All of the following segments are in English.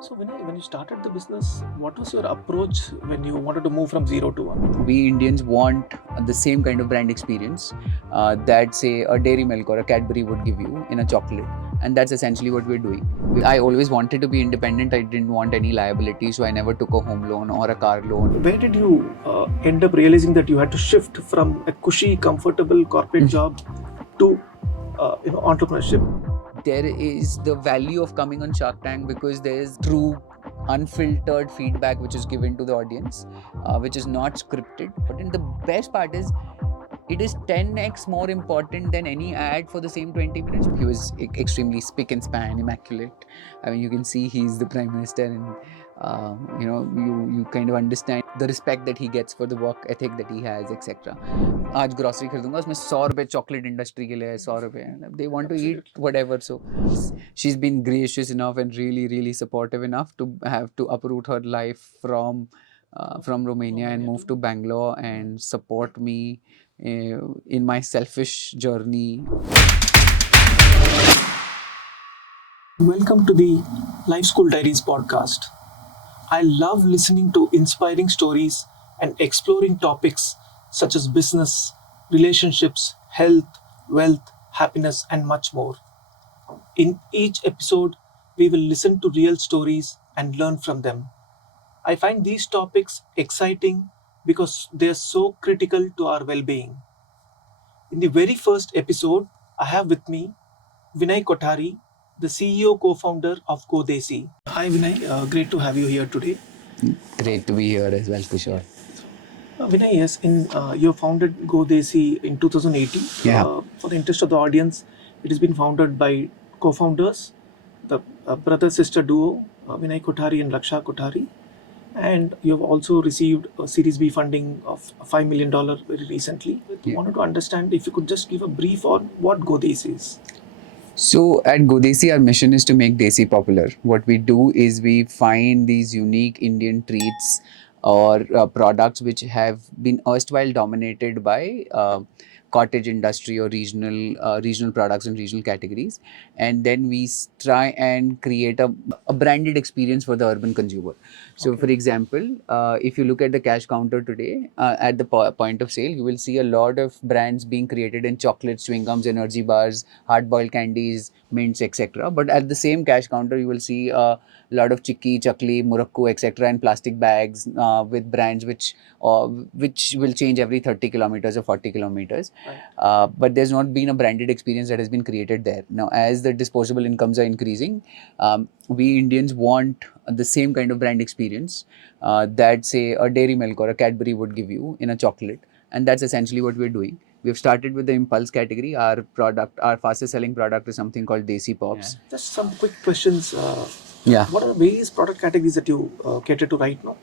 So Vinay, when you started the business, what was your approach when you wanted to move from 0 to 1? We Indians want the same kind of brand experience that, say, a dairy milk or a Cadbury would give you in a chocolate. And that's essentially what we're doing. I always wanted to be independent. I didn't want any liability, so I never took a home loan or a car loan. Where did you end up realizing that you had to shift from a cushy, comfortable corporate job to entrepreneurship? There is the value of coming on Shark Tank because there is true unfiltered feedback which is given to the audience, which is not scripted. And the best part is it is 10x more important than any ad for the same 20 minutes. He was extremely spick and span, immaculate. I mean, you can see he's the prime minister, and you kind of understand the respect that he gets for the work ethic that he has, etc. आज grocery खरीदूंगा उसमें 100 रुपए chocolate industry के लिए 100 रुपए they want to eat whatever. So she's been gracious enough and really supportive enough to have to uproot her life from Romania and move to Bangalore and support me in my selfish journey. Welcome to the Life School Diaries podcast. I love listening to inspiring stories and exploring topics such as business, relationships, health, wealth, happiness, and much more. In each episode, we will listen to real stories and learn from them. I find these topics exciting because they are so critical to our well-being. In the very first episode, I have with me Vinay Kothari, the CEO co-founder of GODESi. Hi Vinay, great to have you here today. Great to be here as well, for sure. Vinay, yes, you founded GODESi in 2018. Yeah. For the interest of the audience, it has been founded by co-founders, the brother-sister duo, Vinay Kothari and Raksha Kothari. And you have also received a Series B funding of $5 million very recently. I wanted to understand if you could just give a brief on what GODESi is. So at GODESi, our mission is to make Desi popular. What we do is we find these unique Indian treats or products which have been erstwhile dominated by cottage industry or regional products and regional categories, and then we try and create a branded experience for the urban consumer. So for example, if you look at the cash counter today, at the point of sale, you will see a lot of brands being created in chocolates, chewing gums, energy bars, hard-boiled candies, mints, etc. But at the same cash counter, you will see a lot of chikki, chakli, murukku, etc. and plastic bags with brands which will change every 30 kilometers or 40 kilometers. Right. But there's not been a branded experience that has been created there. Now, as the disposable incomes are increasing, we Indians want the same kind of brand experience that, say, a dairy milk or a Cadbury would give you in a chocolate. And that's essentially what we're doing. We've started with the impulse category. Our fastest selling product is something called Desi Pops. Yeah. Just some quick questions. What are the various product categories that you cater to right now?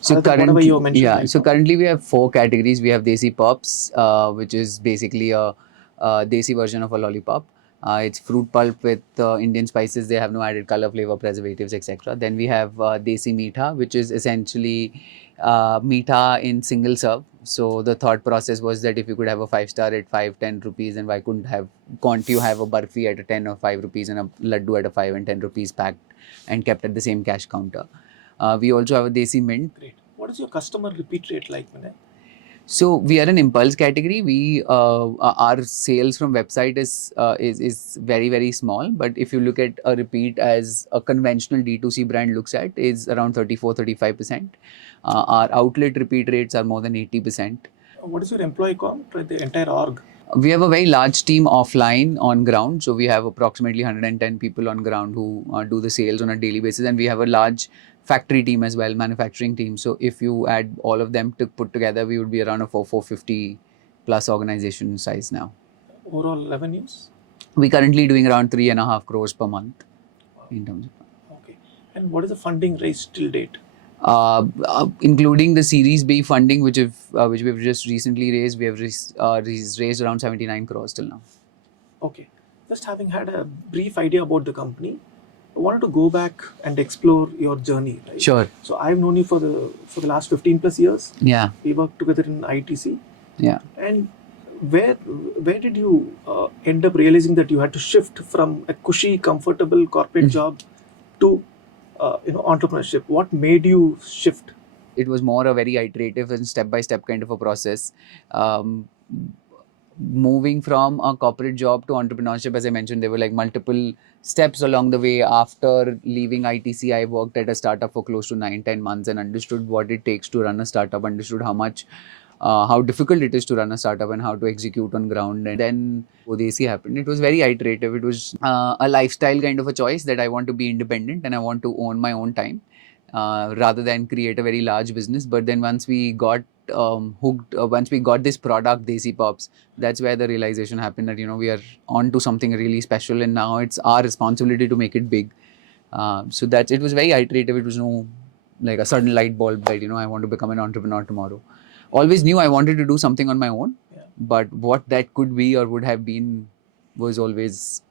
So currently we have 4 categories. We have Desi Pops, which is basically a Desi version of a lollipop. It's fruit pulp with Indian spices. They have no added color, flavor, preservatives, etc. Then we have Desi Meetha, which is essentially meetha in single serve. So the thought process was that if you could have a 5-star at 5-10 rupees, then why can't you have a barfi at a 10 or 5 rupees and a laddu at a 5 and 10 rupees packed and kept at the same cash counter. We also have a Desi Mint. Great. What is your customer repeat rate like, Vinay? So we are an impulse category. We our sales from website is very small. But if you look at a repeat as a conventional D2C brand looks at, is around 34-35%. Our outlet repeat rates are more than 80%. What is your employee count, right? The entire org? We have a very large team offline on ground. So we have approximately 110 people on ground who do the sales on a daily basis, and we have a large factory team as well, manufacturing team. So if you add all of them to put together, we would be around a 450 plus organization size now. Overall revenues? We're currently doing around 3.5 crores per month. Wow. In terms of. Okay. And what is the funding raised till date? Including the Series B funding, which we've just recently raised, we have raised around 79 crores till now. Okay. Just having had a brief idea about the company, I wanted to go back and explore your journey. Right? Sure. So I've known you for the last 15 plus years. Yeah. We worked together in ITC. Yeah. And where did you end up realizing that you had to shift from a cushy, comfortable corporate job to entrepreneurship? What made you shift? It was more a very iterative and step by step kind of a process. Um, Moving from a corporate job to entrepreneurship, as I mentioned, there were like multiple steps along the way. After leaving ITC, I worked at a startup for close to 9-10 months and understood what it takes to run a startup, understood how difficult it is to run a startup and how to execute on ground. And then GODESi happened. It was very iterative. It was a lifestyle kind of a choice that I want to be independent and I want to own my own time rather than create a very large business. But then once we got hooked, once we got this product, Desi Pops, that's where the realization happened that, we are on to something really special and now it's our responsibility to make it big. So that it was very iterative. It was no like a sudden light bulb that, I want to become an entrepreneur tomorrow. Always knew I wanted to do something on my own, but what that could be or would have been was always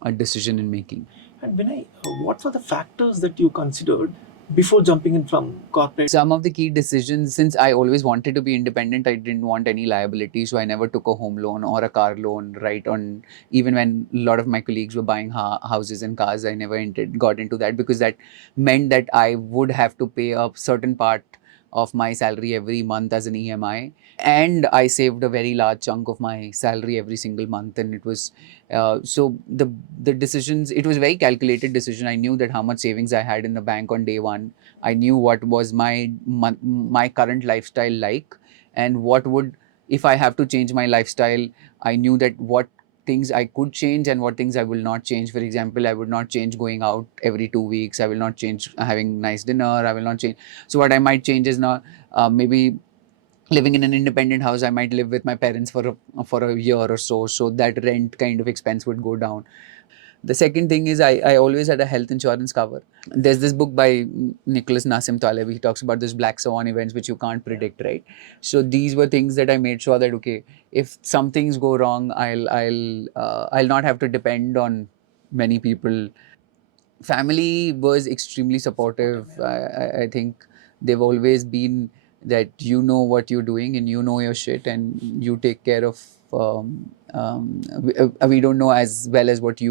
a decision in making. And Vinay, what were the factors that you considered before jumping in from corporate? Some of the key decisions, since I always wanted to be independent, I didn't want any liability. So I never took a home loan or a car loan, right? On even when a lot of my colleagues were buying houses and cars, I never got into that because that meant that I would have to pay a certain part of my salary every month as an EMI. And I saved a very large chunk of my salary every single month. And it was, so the decisions, it was a very calculated decision. I knew that how much savings I had in the bank on day one. I knew what was my current lifestyle like, and what would, if I have to change my lifestyle, I knew that what things I could change and what things I will not change. For example, I would not change going out every 2 weeks. I will not change having nice dinner. I will not change. So what I might change is not maybe living in an independent house. I might live with my parents for a year or so. So that rent kind of expense would go down. The second thing is I always had a health insurance cover. There's this book by Nicholas Nassim Taleb. He talks about those black swan events which you can't predict, right? So these were things that I made sure that, okay, if some things go wrong, I'll not have to depend on many people. Family was extremely supportive. I think they've always been that what you're doing and your shit and you take care of. We don't know as well as what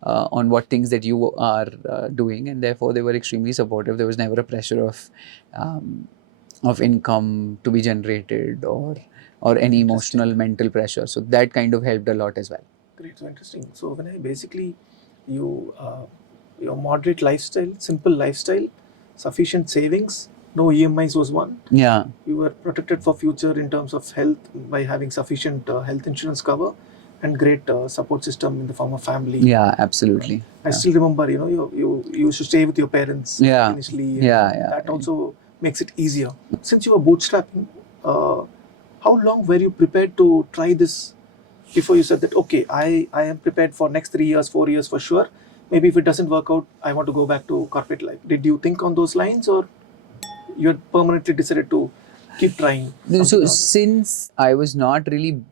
on what things that you are doing, and therefore they were extremely supportive. There was never a pressure of income to be generated or any emotional mental pressure. So that kind of helped a lot as well. Great, so interesting. So when I basically you your moderate lifestyle, simple lifestyle, sufficient savings, no EMIs was one. Yeah. You were protected for future in terms of health by having sufficient health insurance cover and great support system in the form of family. Yeah, absolutely. I still remember, you used to stay with your parents initially. That also makes it easier. Since you were bootstrapping, how long were you prepared to try this before you said that, okay, I am prepared for next 3 years, 4 years for sure. Maybe if it doesn't work out, I want to go back to corporate life. Did you think on those lines, or you had permanently decided to keep trying? So since I was not really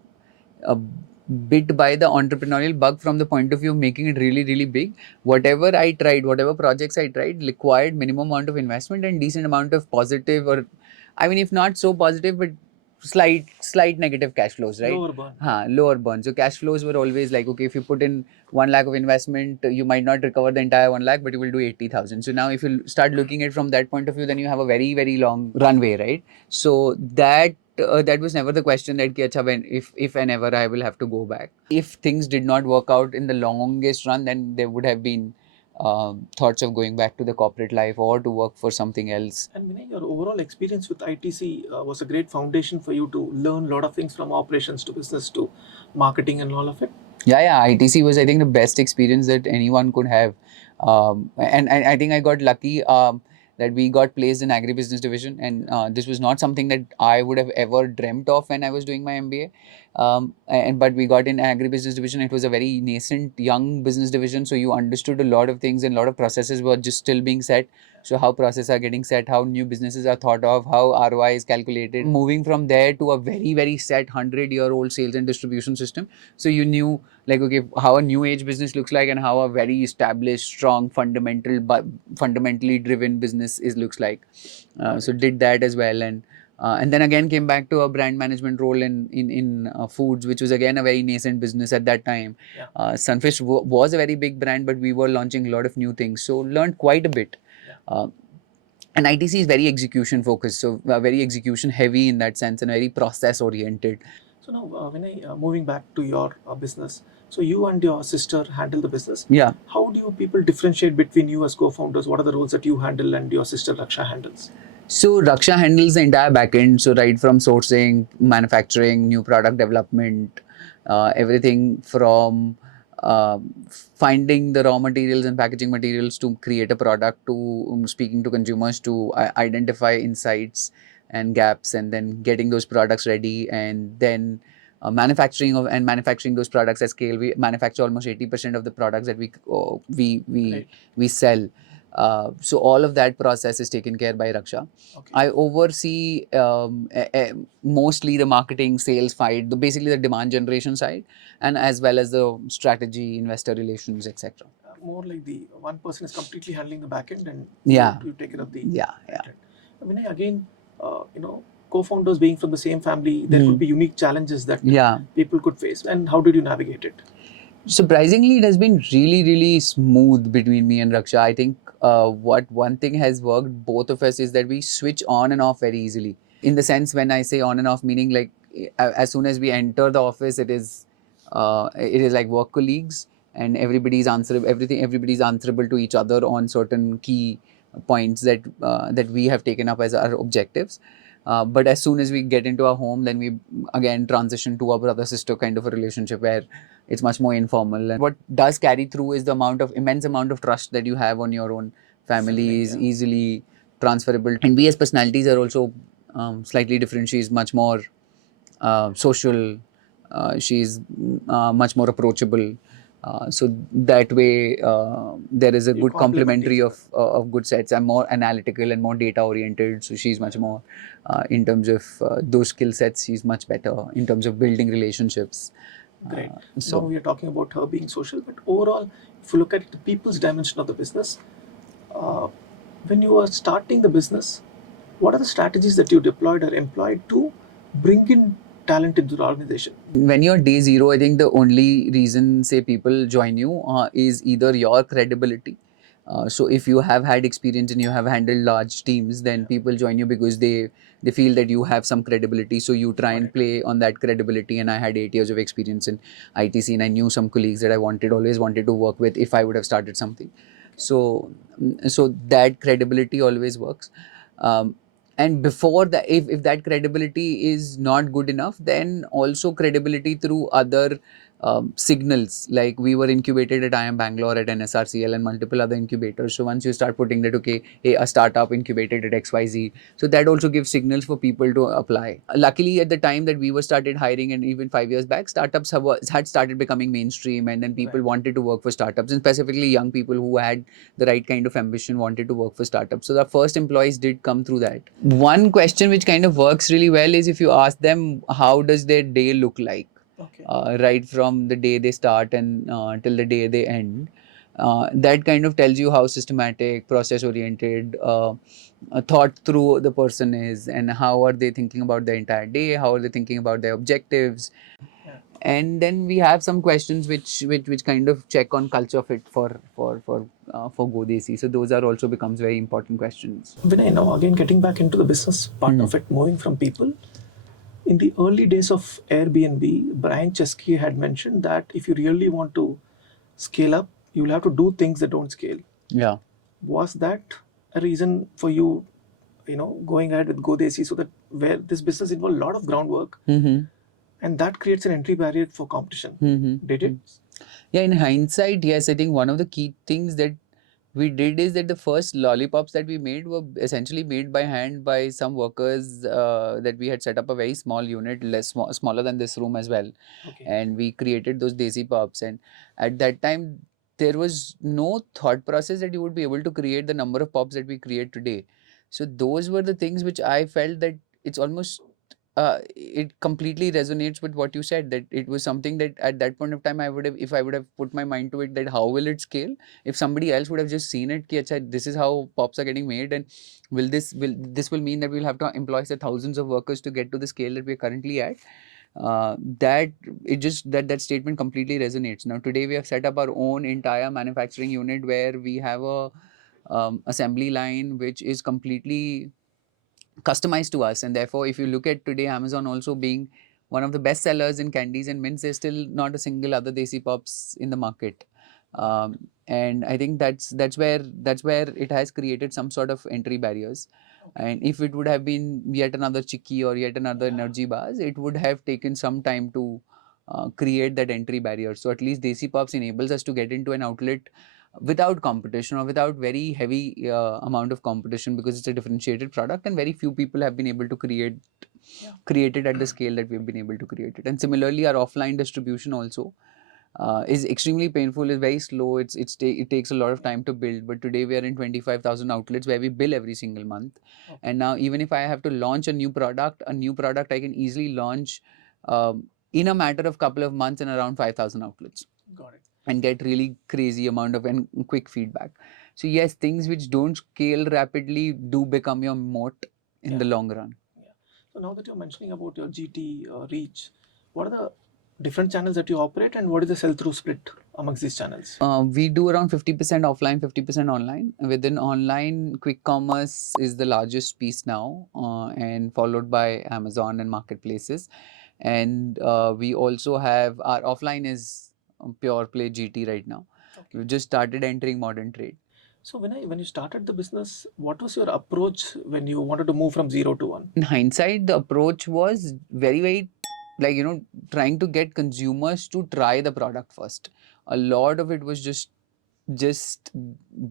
bit by the entrepreneurial bug from the point of view of making it really, really big, whatever I tried, whatever projects I tried required minimum amount of investment and decent amount of positive, or I mean, if not so positive, but slight negative cash flows, right? Lower burn. Lower burn. So cash flows were always like, okay, if you put in 1 lakh of investment, you might not recover the entire 1 lakh, but you will do 80,000. So now if you start looking at it from that point of view, then you have a very, very long runway, right? So that was never the question that if and ever I will have to go back. If things did not work out in the longest run, then there would have been thoughts of going back to the corporate life or to work for something else. And Vinay, your overall experience with ITC was a great foundation for you to learn a lot of things from operations to business to marketing and all of it. Yeah. ITC was, I think, the best experience that anyone could have. And I think I got lucky that we got placed in agribusiness division. And this was not something that I would have ever dreamt of when I was doing my MBA. But we got in agribusiness division. It was a very nascent, young business division. So you understood a lot of things and a lot of processes were just still being set. So how processes are getting set, how new businesses are thought of, how ROI is calculated. Moving from there to a very, very set 100-year-old sales and distribution system. So you knew like, okay, how a new age business looks like and how a very established, strong, fundamentally driven business looks like. So did that as well. And then again came back to a brand management role in foods, which was again a very nascent business at that time. Sunfish was a very big brand, but we were launching a lot of new things. So learned quite a bit. Uh, and ITC is very execution focused, so very execution heavy in that sense and very process oriented. So now, Vinay, moving back to your business. So you and your sister handle the business. Yeah. How do you people differentiate between you as co-founders? What are the roles that you handle and your sister Raksha handles? So Raksha handles the entire backend. So right from sourcing, manufacturing, new product development, everything from finding the raw materials and packaging materials to create a product, to speaking to consumers, to identify insights and gaps, and then getting those products ready, and then manufacturing those products at scale. We manufacture almost 80% of the products that Right. we sell. So all of that process is taken care by Raksha. Okay. I oversee mostly the marketing, sales side, basically the demand generation side, and as well as the strategy, investor relations, etc. More like the one person is completely handling the back end and Yeah. you take care of the Yeah. front end. Vinay, again, co-founders being from the same family, there could be unique challenges that Yeah. people could face. And how did you navigate it? Surprisingly, it has been really, really smooth between me and Raksha. I think what one thing has worked both of us is that we switch on and off very easily. In the sense, when I say on and off, meaning like as soon as we enter the office, it is like work colleagues, and everybody's answerable. Everybody's answerable to each other on certain key points that we have taken up as our objectives. But as soon as we get into our home, then we again transition to a brother sister kind of a relationship where it's much more informal. And what does carry through is the immense amount of trust that you have on your own family is easily transferable. And we as personalities are also slightly different. She's much more social. She's much more approachable. So that way, there is a good complementary of good sets. I'm more analytical and more data oriented. So she's much more in terms of those skill sets. She's much better in terms of building relationships. Great. So Now we are talking about her being social, but overall, if you look at the people's dimension of the business, uh, when you are starting the business, what are the strategies that you deployed or employed to bring in talent into the organization? when you're day zero, I think the only reason, say, people join you is either your credibility. So if you have had experience and you have handled large teams, then people join you because they feel that you have some credibility. So you try and play on that credibility. And I had 8 years of experience in ITC, and I knew some colleagues that I always wanted to work with if I would have started something. So that credibility always works. And before that, if that credibility is not good enough, then also credibility through other signals. Like we were incubated at IIM Bangalore, at NSRCEL, and multiple other incubators. So once you start putting that, okay, hey, a startup incubated at XYZ, so that also gives signals for people to apply. Luckily, at the time that we were started hiring, and even 5 years back, startups had started becoming mainstream, and then people wanted to work for startups, and specifically young people who had the right kind of ambition wanted to work for startups. So the first employees did come through that. One question which kind of works really well is if you ask them how does their day look like, right from the day they start and till the day they end. That kind of tells you how systematic, process oriented, thought through the person is, and how are they thinking about the entire day, how are they thinking about their objectives. And then we have some questions which kind of check on culture fit for GoDESi. So those are also becomes very important questions. Vinay, now again getting back into the business part of it, moving from people. In the early days of Airbnb, Brianchesky had mentioned that if you really want to scale up, you will have to do things that don't scale. Yeah. Was that a reason for you, going ahead with GoDESi, so that where this business involved a lot of groundwork, and that creates an entry barrier for competition? Did it? Yeah, in hindsight, yes. I think one of the key things that we did is that the first lollipops that we made were essentially made by hand by some workers that we had set up a very small unit, smaller than this room as well. And we created those Desi pops. And at that time, there was no thought process that you would be able to create the number of pops that we create today. So those were the things which I felt that it's almost it completely resonates with what you said, that it was something that at that point of time I would have, if I would have put my mind to it, that how will it scale, if somebody else would have just seen it ki, Acha, this is how pops are getting made, and will mean that we'll have to employ say thousands of workers to get to the scale that we're currently at. That statement completely resonates. Now today we have set up our own entire manufacturing unit where we have a assembly line which is completely customized to us. And therefore, if you look at today, Amazon also being one of the best sellers in candies and mints, there's still not a single other Desi Pops in the market. And I think that's where it has created some sort of entry barriers. And if it would have been yet another chicky or yet another energy bars, it would have taken some time to create that entry barrier. So at least Desi Pops enables us to get into an outlet without competition or without very heavy amount of competition, because it's a differentiated product and very few people have been able to create it at the scale that we've been able to create it. And similarly, our offline distribution also is extremely painful, is very slow. It takes a lot of time to build. But today we are in 25,000 outlets where we bill every single month. And now even if I have to launch a new product I can easily launch in a matter of couple of months in around 5,000 outlets. Got it. And get really crazy amount of and quick feedback. So yes, things which don't scale rapidly do become your moat in the long run. Yeah. So now that you're mentioning about your GT reach, what are the different channels that you operate, and what is the sell-through split amongst these channels? We do around 50% offline, 50% online. Within online, quick commerce is the largest piece now, and followed by Amazon and marketplaces. And we also have our offline is pure play GT right now. Okay. We've just started entering modern trade. So when you started the business, what was your approach when you wanted to move from 0 to 1? In hindsight, the approach was very trying to get consumers to try the product first. A lot of it was just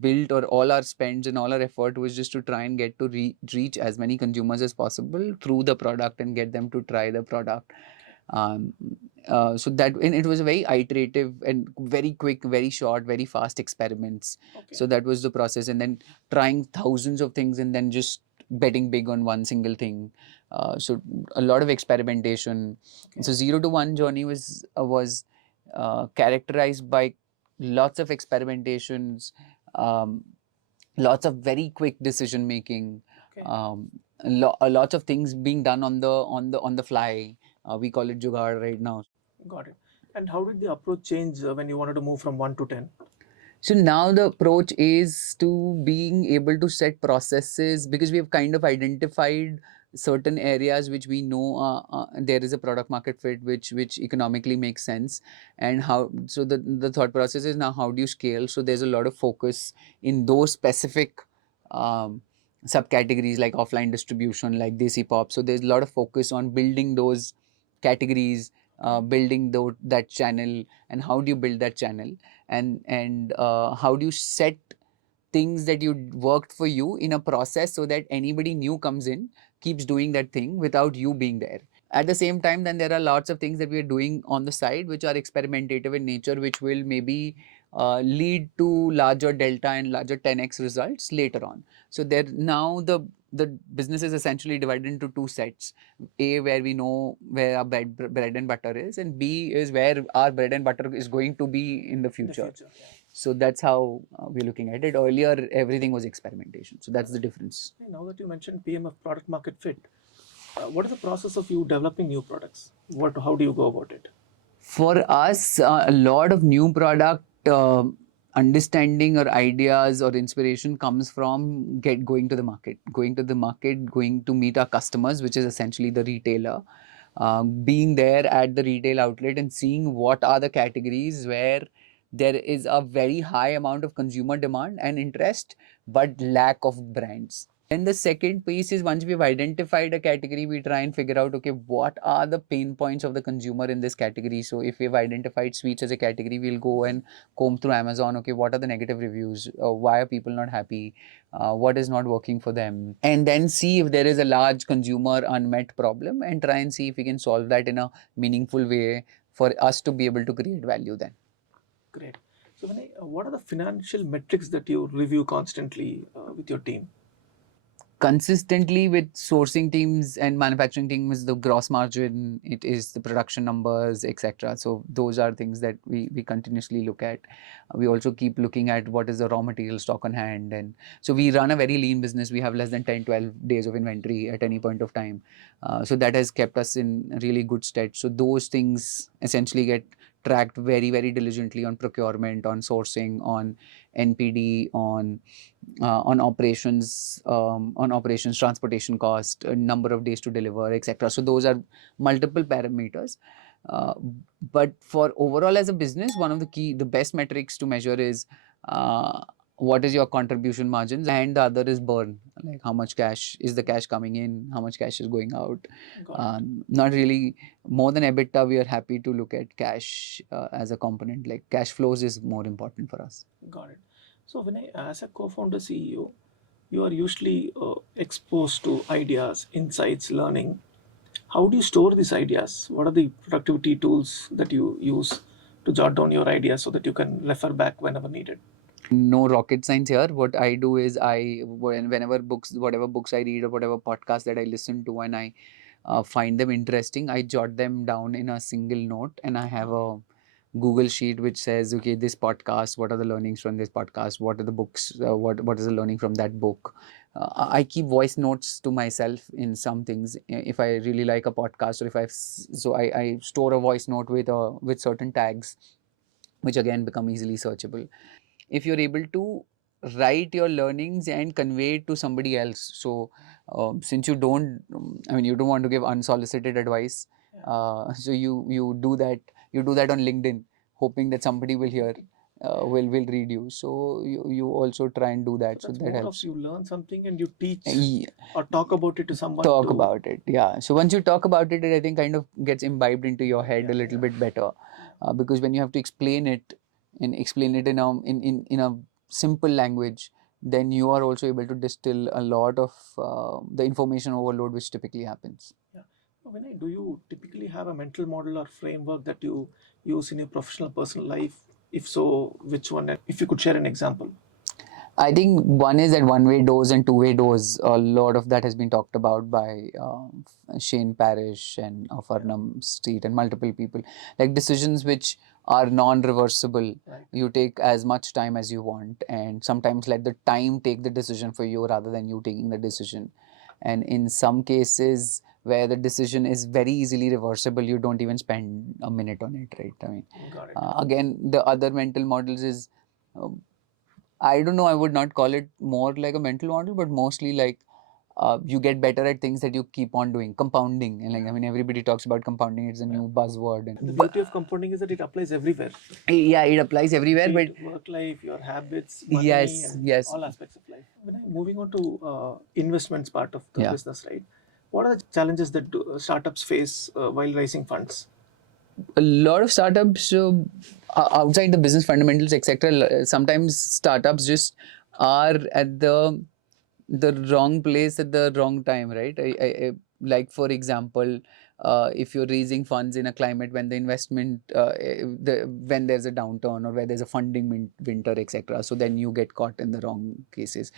built, or all our spends and all our effort was just to try and get to reach as many consumers as possible through the product and get them to try the product. So that, and it was a very iterative and very quick, very short, very fast experiments. So that was the process, and then trying thousands of things and then just betting big on one single thing. So a lot of experimentation. So 0 to 1 journey was characterized by lots of experimentations, lots of very quick decision making, lots of things being done on the fly. We call it jugaad right now. Got it. And how did the approach change when you wanted to move from 1 to 10? So now the approach is to being able to set processes, because we have kind of identified certain areas which we know there is a product market fit which economically makes sense. And how, so the thought process is now how do you scale. So there's a lot of focus in those specific subcategories like offline distribution, like Desi Pop. So there's a lot of focus on building those categories, building that channel, and how do you build that channel, and how do you set things that you worked for you in a process so that anybody new comes in, keeps doing that thing without you being there. At the same time, then there are lots of things that we are doing on the side which are experimentative in nature, which will maybe lead to larger delta and larger 10x results later on. So there now the business is essentially divided into two sets. A, where we know where our bread and butter is, and B is where our bread and butter is going to be in the future. So that's how we're looking at it. Earlier, everything was experimentation. So that's the difference. Now that you mentioned PMF, product market fit, what is the process of you developing new products? How do you go about it? For us, a lot of new product understanding or ideas or inspiration comes from going to the market, going to meet our customers, which is essentially the retailer, being there at the retail outlet and seeing what are the categories where there is a very high amount of consumer demand and interest, but lack of brands. And the second piece is, once we've identified a category, we try and figure out, okay, what are the pain points of the consumer in this category. So if we've identified sweets as a category, we'll go and comb through Amazon. Okay, what are the negative reviews? Why are people not happy? What is not working for them? And then see if there is a large consumer unmet problem and try and see if we can solve that in a meaningful way for us to be able to create value then. Great. So Vinay, what are the financial metrics that you review constantly with your team? Consistently with sourcing teams and manufacturing teams, the gross margin, it is the production numbers, etc. So those are things that we continuously look at. We also keep looking at what is the raw material stock on hand. And so we run a very lean business. We have less than 10-12 days of inventory at any point of time. So that has kept us in really good stead. So those things essentially get tracked very, very diligently on procurement, on sourcing, on NPD, on operations, transportation cost, number of days to deliver, etc. So those are multiple parameters. Uh, but for overall as a business, one of the best metrics to measure is what is your contribution margins, and the other is burn, like how much cash is the cash coming in, how much cash is going out. Not really more than EBITDA. We are happy to look at cash as a component. Like cash flows is more important for us. Got it. So, Vinay, as a co-founder CEO, you are usually exposed to ideas, insights, learning. How do you store these ideas? What are the productivity tools that you use to jot down your ideas so that you can refer back whenever needed? No rocket science here. What I do is whatever books I read or whatever podcast that I listen to, and I find them interesting, I jot them down in a single note, and I have a Google sheet which says, okay, this podcast, what are the learnings from this podcast? What are the books? What is the learning from that book? I keep voice notes to myself in some things. If I really like a podcast, or if I store a voice note with certain tags, which again become easily searchable. If you're able to write your learnings and convey it to somebody else, so since you don't want to give unsolicited advice, so you do that on LinkedIn, hoping that somebody will hear, will read you. So you also try and do that, so That's that more of helps. you learn something and you teach Yeah, or talk about it to someone. talk about it, yeah. So once you talk about it, I think kind of gets imbibed into your head a little bit better, because when you have to explain it and explain it in a simple language, then you are also able to distill a lot of the information overload which typically happens. Yeah. Vinay, do you typically have a mental model or framework that you use in your professional personal life? If so, which one? And if you could share an example. I think one is that one-way doors and two-way doors. A lot of that has been talked about by Shane Parrish and Farnham Street and multiple people. Like decisions which are non-reversible. Right. You take as much time as you want, and sometimes let the time take the decision for you rather than you taking the decision. And in some cases where the decision is very easily reversible, you don't even spend a minute on it, right? I mean, Got it. again, the other mental models is. I don't know, I would not call it more like a mental model, but mostly like you get better at things that you keep on doing. Compounding. And like, I mean, everybody talks about compounding, it's a new buzzword. And the beauty of compounding is that it applies everywhere. Yeah, it applies everywhere, Be but it work life, your habits, money, yes, and yes. all aspects of life. When I'm moving on to investments part of the Yeah. business, right? What are the challenges that startups face while raising funds? A lot of startups outside the business fundamentals, etc. Sometimes startups just are at the wrong place at the wrong time, right? Like for example, if you're raising funds in a climate when the investment, when there's a downturn or where there's a funding winter, etc. So then you get caught in the wrong cases.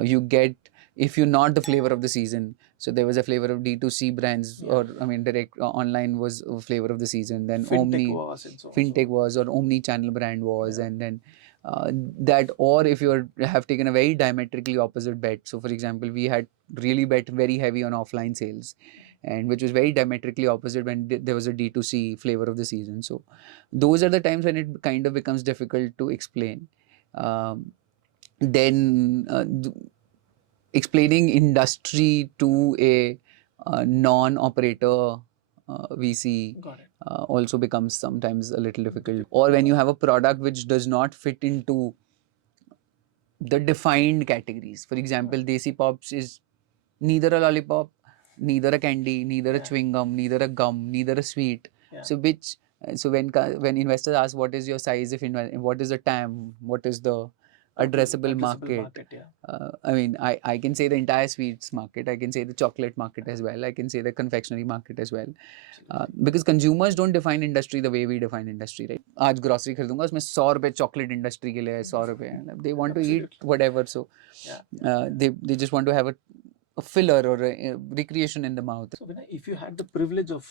You get, if you're not the flavor of the season. So there was a flavor of D2C brands, or I mean, direct online was a flavor of the season. Then Fintech was and so on. fintech was, or omni-channel brand was, and then that, or if you have taken a very diametrically opposite bet. So for example, we had really bet very heavy on offline sales, and which was very diametrically opposite when there was a D2C flavor of the season. So those are the times when it kind of becomes difficult to explain. Then explaining industry to a non-operator VC also becomes sometimes a little difficult. Or when you have a product which does not fit into the defined categories. For example, Desi Pops is neither a lollipop, neither a candy, neither a chewing gum, neither a gum, neither a sweet. So when investors ask what is your size, what is the TAM, what is the addressable market. I mean, I can say the entire sweets market. I can say the chocolate market as well. I can say the confectionery market as well. Because consumers don't define industry the way we define industry, right? आज grocery खरीदूंगा उसमें 100 रुपए chocolate industry के लिए है 100 रुपए. They want to eat whatever, so they just want to have a filler or a recreation in the mouth. So Vinay, if you had the privilege of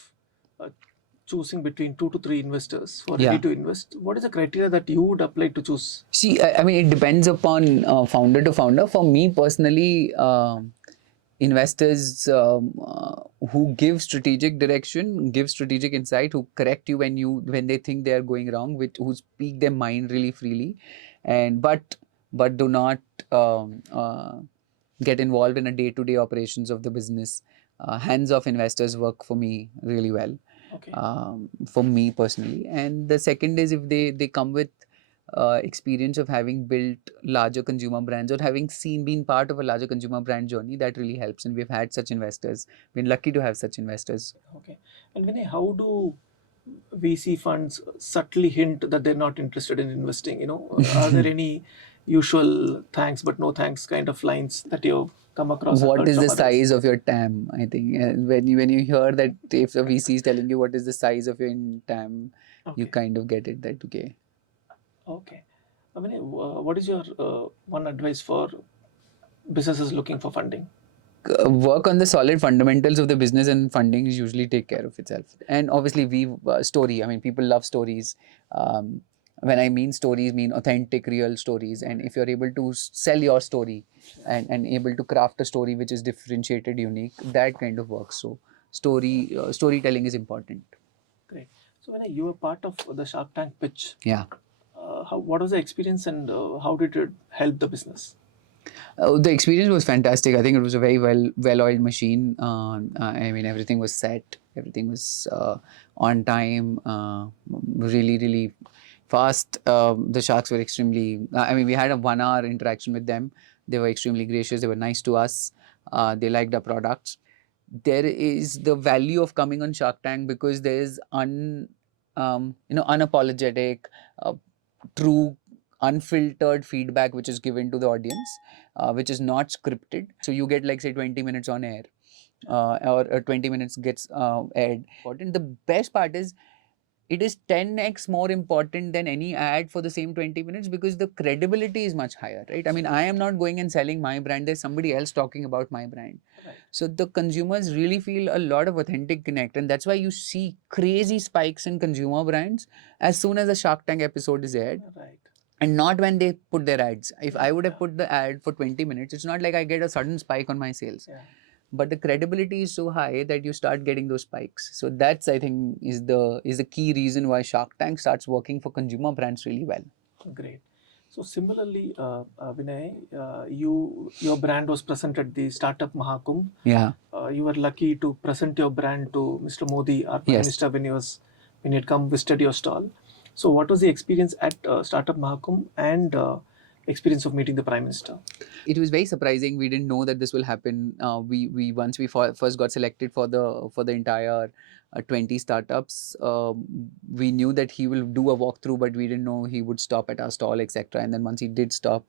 choosing between 2 to 3 investors who are ready to invest, what is the criteria that you would apply to choose? See, I mean, it depends upon founder to founder. For me personally, investors who give strategic direction, give strategic insight, who correct you when they think they are going wrong, who speak their mind really freely, and but do not get involved in a day-to-day operations of the business. Hands-off investors work for me really well, Okay. for me personally. And the second is if they come with experience of having built larger consumer brands or having been part of a larger consumer brand journey, that really helps. And we've had such investors. Been lucky to have such investors. Okay. And Vinay, how do VC funds subtly hint that they're not interested in investing? Are there any usual thanks but no thanks kind of lines that you've come across or What heard is from the others? size of your TAM? I think when you hear that, if a VC is telling you what is the size of your TAM, you Okay. kind of get it that okay. Okay. I mean, what is your one advice for businesses looking for funding? Work on the solid fundamentals of the business, and funding usually take care of itself. And obviously, story. I mean, people love stories. When I mean stories, mean authentic, real stories. And if you're able to sell your story and able to craft a story which is differentiated, unique, that kind of works. So, storytelling is important. Great. So when you were part of the Shark Tank pitch, Yeah. what was the experience and how did it help the business? The experience was fantastic. I think it was a very well-oiled machine. I mean, everything was set. Everything was on time. Really fast. The sharks were extremely. I mean, we had a 1 hour interaction with them. They were extremely gracious. They were nice to us. They liked our products. There is the value of coming on Shark Tank because there is unapologetic, true, unfiltered feedback which is given to the audience, which is not scripted. So you get like say 20 minutes on air, or 20 minutes gets aired. The best part is it is 10x more important than any ad for the same 20 minutes because the credibility is much higher, right? I mean, I am not going and selling my brand. There's somebody else talking about my brand. Right. So the consumers really feel a lot of authentic connect. And that's why you see crazy spikes in consumer brands as soon as a Shark Tank episode is aired. Right. And not when they put their ads. If I would have put the ad for 20 minutes, it's not like I get a sudden spike on my sales. Yeah. But the credibility is so high that you start getting those spikes. So that's, I think, is the key reason why Shark Tank starts working for consumer brands really well. Great. So similarly, Vinay, your brand was present at the Startup Mahakumbh. Yeah. You were lucky to present your brand to Mr. Modi, our Prime Yes. Minister, when he had come visited your stall. So what was the experience at Startup Mahakumbh and experience of meeting the Prime Minister? It was very surprising. We didn't know that this will happen. We once we first got selected for the entire 20 startups. We knew that he will do a walkthrough, but we didn't know he would stop at our stall, etc. And then once he did stop,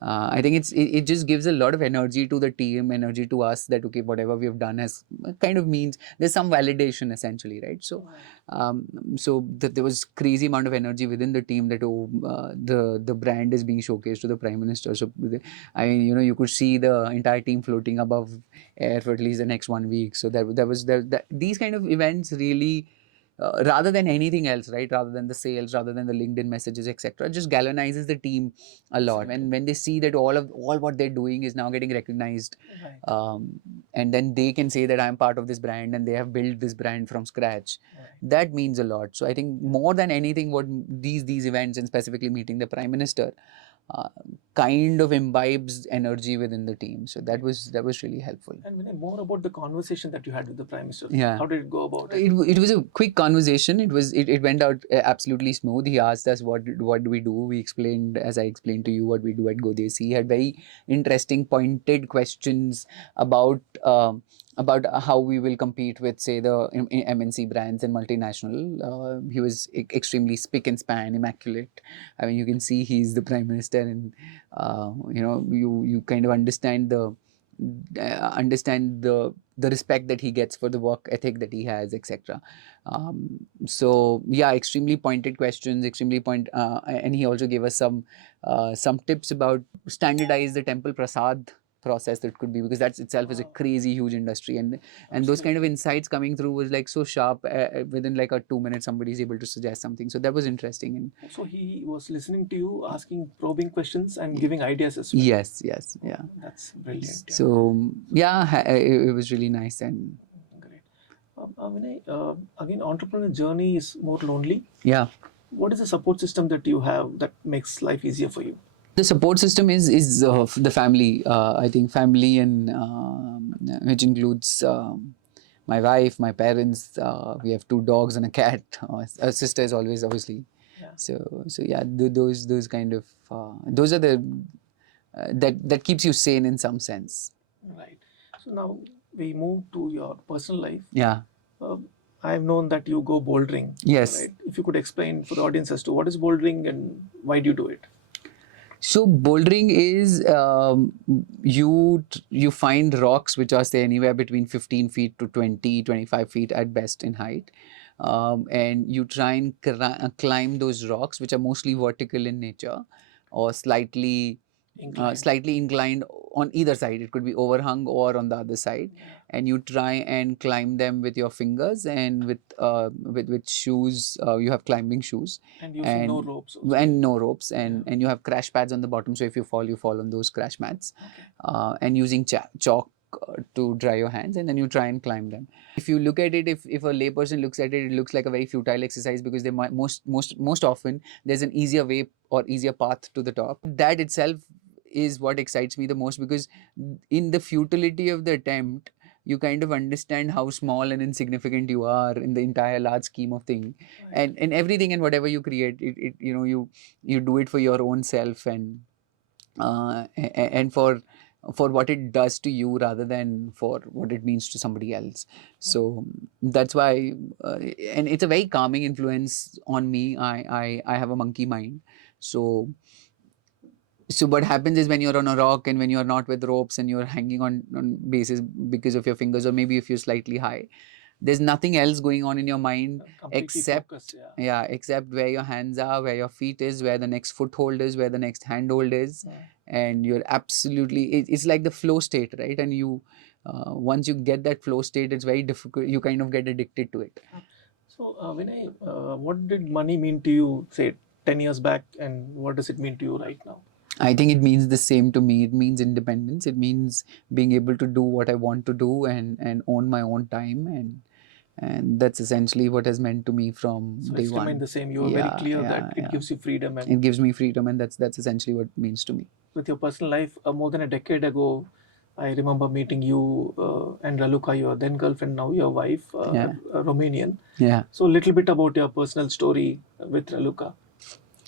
I think it just gives a lot of energy to the team, energy to us that okay, whatever we have done has kind of means there's some validation essentially, right? So, there was crazy amount of energy within the team that the brand is being showcased to the Prime Minister. So, I mean, you could see the entire team floating above air for at least the next 1 week. So these kind of events really, rather than anything else, right? Rather than the sales, rather than the LinkedIn messages, etc., just galvanizes the team a lot. And when they see that all what they're doing is now getting recognized, Right. and then they can say that I'm part of this brand and they have built this brand from scratch. Right. That means a lot. So I think more than anything, what these events and specifically meeting the Prime Minister kind of imbibes energy within the team. So that was really helpful. And Vinay, more about the conversation that you had with the Prime Minister. Yeah. How did it go about it? It was a quick conversation. It went out absolutely smooth. He asked us what do we do. We explained, as I explained to you, what we do at GODESi. He had very interesting, pointed questions about how we will compete with, say, the MNC brands and multinational. He was extremely spick and span, immaculate. I mean, you can see he's the Prime Minister, and you kind of understand the respect that he gets for the work ethic that he has, etc. So yeah, extremely pointed questions, and he also gave us some tips about standardize the temple prasad process that could be, because that itself is a crazy huge industry, and those kind of insights coming through was like so sharp. Within like a 2 minutes somebody is able to suggest something, so that was interesting. And So he was listening to you, asking probing questions and giving ideas as well. yes, yeah. That's brilliant. Yeah. So yeah, it was really nice. And Great. Vinay, again, entrepreneur journey is more lonely. yeah, What is the support system that you have that makes life easier for you? The support system is the family. I think family, and which includes my wife, my parents. We have 2 dogs and a cat. A sister is always obviously. Yeah. So yeah, those kind of those are the that keeps you sane in some sense. Right. So now we move to your personal life. Yeah. I've known that you go bouldering. Yes. Right. If you could explain for the audience as to what is bouldering and why do you do it? So bouldering is you find rocks which are say anywhere between 15 feet to 25 feet at best in height, and you try and climb those rocks which are mostly vertical in nature or slightly inclined on either side. It could be overhung or on the other side, and you try and climb them with your fingers and with shoes. You have climbing shoes and using no ropes also. And no ropes, and you have crash pads on the bottom. So if you fall on those crash mats, and using chalk to dry your hands, and then you try and climb them. If you look at it, if a layperson looks at it, it looks like a very futile exercise because they might, most often there's an easier way or easier path to the top. That itself is what excites me the most, because in the futility of the attempt, you kind of understand how small and insignificant you are in the entire large scheme of thing. Right. And everything and whatever you create, it you do it for your own self and for what it does to you rather than for what it means to somebody else. So that's why, and it's a very calming influence on me. I have a monkey mind. So what happens is when you're on a rock and when you're not with ropes and you're hanging on bases because of your fingers, or maybe if you're slightly high, there's nothing else going on in your mind except focus, except where your hands are, where your feet is, where the next foothold is, where the next handhold is. And you're absolutely, it's like the flow state, right? And you once you get that flow state, it's very difficult, you kind of get addicted to it. So Vinay, what did money mean to you, say 10 years back, and what does it mean to you right now? I think it means the same to me. It means independence. It means being able to do what I want to do and own my own time, and that's essentially what has meant to me from day one. So it's the same. You are very clear that it gives you freedom. And it gives me freedom, and that's essentially what it means to me. With your personal life, more than a decade ago, I remember meeting you and Raluca, your then girlfriend, now your wife, Romanian. Yeah. So a little bit about your personal story with Raluca.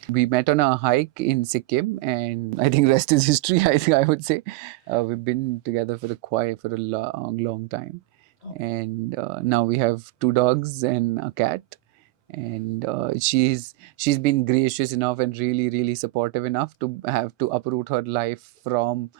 We met on a hike in Sikkim, and I think rest is history. I think I would say we've been together for a long time, and now we have 2 dogs and a cat. And she's been gracious enough and really supportive enough to have to uproot her life from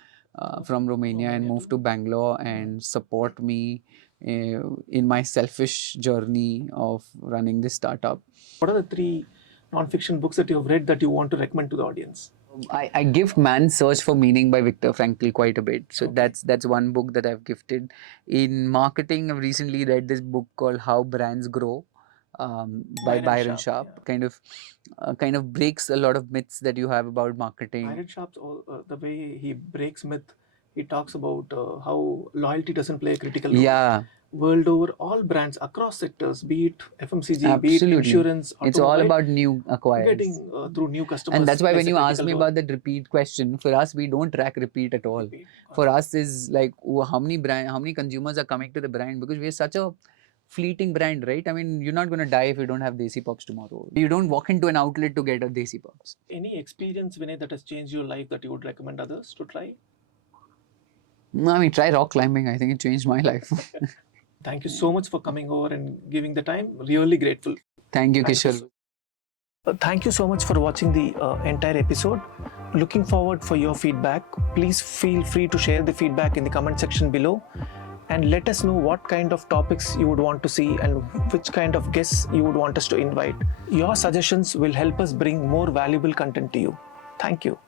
Romania and move to Bangalore and support me in my selfish journey of running this startup. What are the 3 non-fiction books that you have read that you want to recommend to the audience? I gift Man's Search for Meaning by Viktor Frankl quite a bit. So that's one book that I've gifted. In marketing, I've recently read this book called How Brands Grow by Byron Sharp. Kind of breaks a lot of myths that you have about marketing. Byron Sharp's the way he breaks myth, he talks about how loyalty doesn't play a critical role. Yeah. World over, all brands across sectors, be it FMCG, be it insurance, it's all about new acquirers. Getting through new customers. And that's why when you ask me about that repeat question, for us, we don't track repeat at all. For us is like, how many consumers are coming to the brand, because we are such a fleeting brand, right? I mean, you're not going to die if you don't have Desi Pops tomorrow. You don't walk into an outlet to get a Desi Pops. Any experience, Vinay, that has changed your life that you would recommend others to try? I mean, try rock climbing. I think it changed my life. Thank you so much for coming over and giving the time. Really grateful. Thank you, Kishore. Thank you so much for watching the entire episode. Looking forward for your feedback. Please feel free to share the feedback in the comment section below, and let us know what kind of topics you would want to see and which kind of guests you would want us to invite. Your suggestions will help us bring more valuable content to you. Thank you.